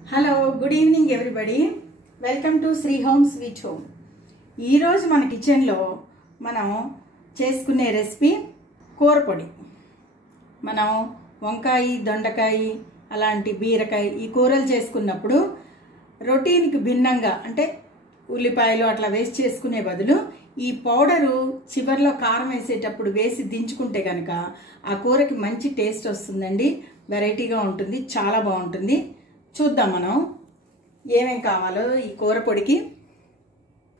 Hello good evening everybody, welcome to Shri home sweet home. ఈరోజు మన కిచెన్లో మనం చేసుకునే రెసిపీ కూర పొడి. మనం వంకాయ, దొండకాయ, అలాంటి బీరకాయ ఈ కూరలు చేసుకున్నప్పుడు రొటీన్కి భిన్నంగా అంటే ఉల్లిపాయలు అట్లా వేసి చేసుకునే బదులు ఈ పౌడరు చివర్లో కారం వేసేటప్పుడు వేసి దించుకుంటే కనుక ఆ కూరకి మంచి టేస్ట్ వస్తుందండి. వెరైటీగా ఉంటుంది, చాలా బాగుంటుంది. చూద్దాం మనం ఏమేం కావాలో ఈ కూర పొడికి.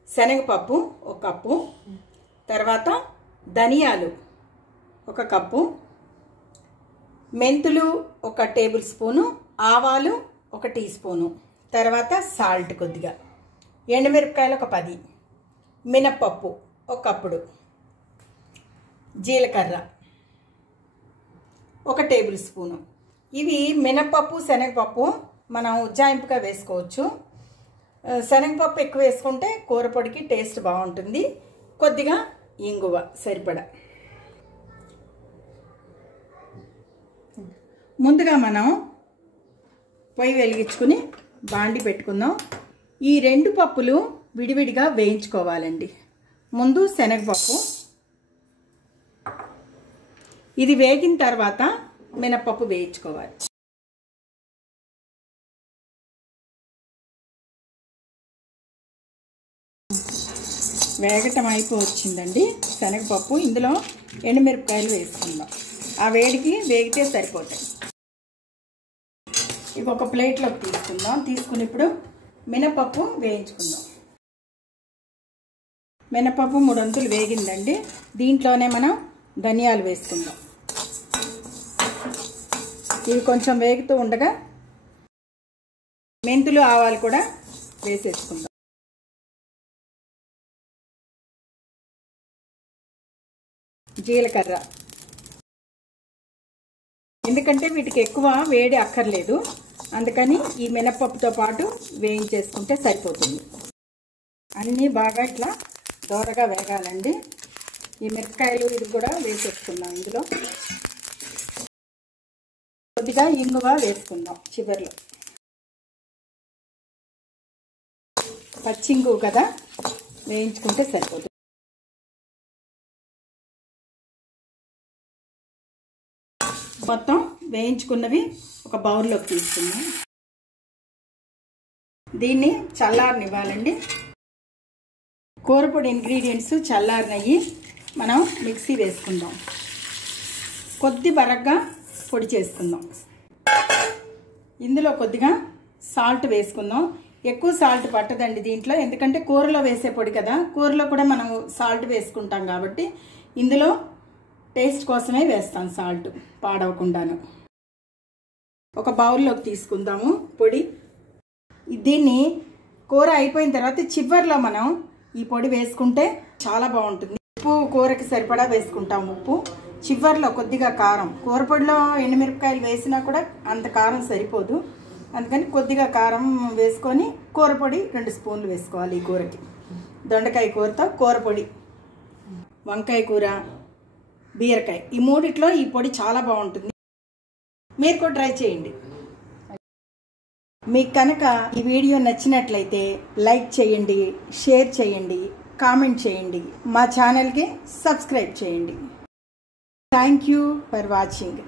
శనగపప్పు 1 కప్పు, తర్వాత ధనియాలు 1 కప్పు, మెంతులు 1 టేబుల్ స్పూను, ఆవాలు 1 టీ స్పూను, తర్వాత సాల్ట్ కొద్దిగా, ఎండుమిరపకాయలు 10, మినప్పప్పు 1 కప్పుడు, జీలకర్ర 1 టేబుల్ స్పూను. ఇవి మినప్పప్పు, శనగపప్పు మనం ఉజ్జాయింపుగా వేసుకోవచ్చు. శనగపప్పు ఎక్కువ వేసుకుంటే కూర పొడికి టేస్ట్ బాగుంటుంది. కొద్దిగా ఇంగువ సరిపడా. ముందుగా మనం పొయ్యి వెలిగించుకుని బాండి పెట్టుకుందాం. ఈ 2 పప్పులు విడివిడిగా వేయించుకోవాలండి. ముందు శనగపప్పు, ఇది వేగిన తర్వాత మినప్పప్పు వేయించుకోవాలి. వేగటం అయిపోవచ్చిందండి శనగపప్పు. ఇందులో ఎండుమిరపకాయలు వేసుకుందాం. ఆ వేడికి వేగితే సరిపోతాయి. ఇవి ఒక ప్లేట్లోకి తీసుకుందాం. తీసుకుని ఇప్పుడు మినపప్పు వేయించుకుందాం. మినపప్పు 3 వంతులు వేగిందండి. దీంట్లోనే మనం ధనియాలు వేసుకుందాం. ఇవి కొంచెం వేగుతూ ఉండగా మెంతులు, ఆవాలు కూడా వేసేసుకుందాం. జీలకర్ర, ఎందుకంటే వీటికి ఎక్కువ వేడి అక్కర్లేదు, అందుకని ఈ మినపప్పుతో పాటు వేయించేసుకుంటే సరిపోతుంది. అన్నీ బాగా ఇట్లా దోరగా వేగాలండి. ఈ మిరపకాయలు ఇది కూడా వేసేసుకుందాం. ఇందులో కొద్దిగా ఇంగువ వేసుకుందాం చివర్లో. పచ్చింగు కదా, వేయించుకుంటే సరిపోతుంది. మొత్తం వేయించుకున్నవి ఒక బౌల్లోకి తీసుకుందాం. దీన్ని చల్లారనివ్వాలండి. కూరపొడి ఇంగ్రీడియంట్స్ చల్లారినవి మనం మిక్సీ వేసుకుందాం. కొద్ది బరగ్గా పొడి చేసుకుందాం. ఇందులో కొద్దిగా సాల్ట్ వేసుకుందాం. ఎక్కువ సాల్ట్ పట్టదండి దీంట్లో, ఎందుకంటే కూరలో వేసే పొడి కదా. కూరలో కూడా మనం సాల్ట్ వేసుకుంటాం కాబట్టి ఇందులో టేస్ట్ కోసమే వేస్తాం సాల్ట్, పాడవకుండాను. ఒక బౌల్లోకి తీసుకుందాము పొడి. దీన్ని కూర అయిపోయిన తర్వాత చివర్లో మనం ఈ పొడి వేసుకుంటే చాలా బాగుంటుంది. ఉప్పు కూరకి సరిపడా వేసుకుంటాం. ఉప్పు చివర్లో కొద్దిగా కారం. కూర పొడిలో ఎండుమిరపకాయలు వేసినా కూడా అంత కారం సరిపోదు, అందుకని కొద్దిగా కారం వేసుకొని కూర పొడి 2 స్పూన్లు వేసుకోవాలి. ఈ కూరకి దొండకాయ కూరతో కూర పొడి, వంకాయ కూర, బీరకాయ, ఈ 3 ఈ పొడి చాలా బాగుంటుంది. మీరు కూడా ట్రై చేయండి. మీకు కనుక ఈ వీడియో నచ్చినట్లయితే లైక్ చేయండి, షేర్ చేయండి, కామెంట్ చేయండి, మా ఛానల్కి సబ్స్క్రైబ్ చేయండి. Thank you for watching.